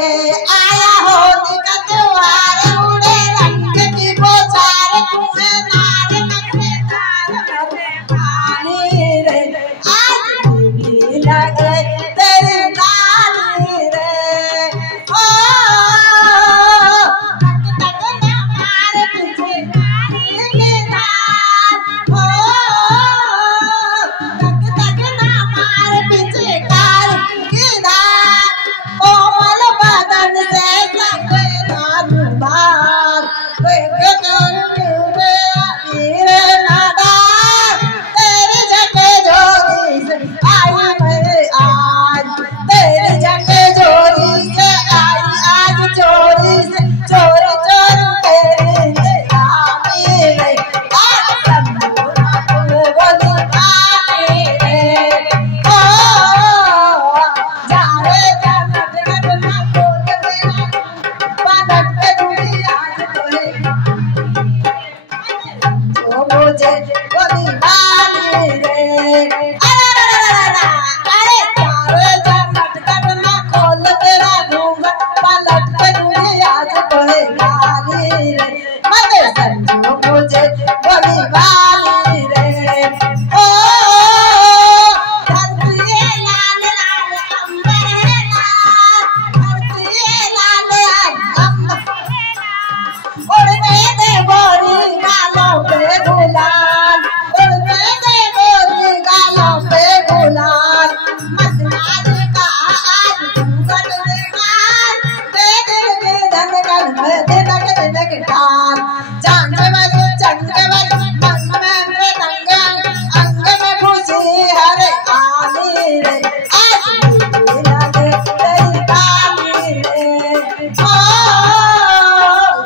आया होली का त्योहार उड़े रंग की बौछार कुएं नार नखरे तार नखरे पानी रे आज भी लगे तेरी डाली रे ओ तक तक ना मार पीछे डाली के दार ओ तक तक ना मार पीछे डाली के दार कोमल बदन से लगे नागुबार तेरे नादार तेरे जगे जोड़ी से आई मैं आज तेरे जगे जोड़ी से आई आज चोरी से चोरी चोरी तेरे आमी रे आज संपूर्ण बोली आमी रे ओ जाने जानत नट ना बोल मेरा पालक पे दूरी आज तोहे जो मुझे बोली बानी रे अरे जाने जानत नट ना खोल मेरा घूंघट पालक पे दूरी आज तोहे बानी रे मने संजो मुझे बोली बानी रे ओ धरती लाल लाल अंबर है लाल धरती लाल लाल अंबर उड़ने दे गोरी गालों पे गुलाल उड़ने दे गोरी गालों पे गुलाल मदनार का आज घूंघट में काल दे दिल में धनगन में दिनक दिनक ढाल चांद में चंद में मन में मृदंग अंग में खुशी हरे आली रे आज भी लगे तेरी डाली रे ओ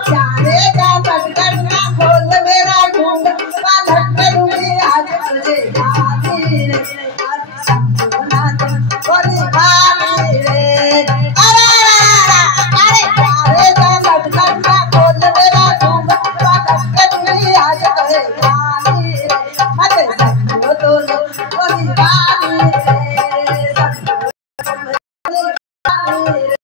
चारे जानत करना खोल मेरा ढूंढ पालक पे दूंगी आज तुझे डाली रे आज संपूर्ण बोली बानी रे अरे चारे जानत करना खोल मेरा ढूंढ पालक पे दूंगी आज तुझे डाली रे मते संजो बोली बानी रे संजो बोली बानी रे।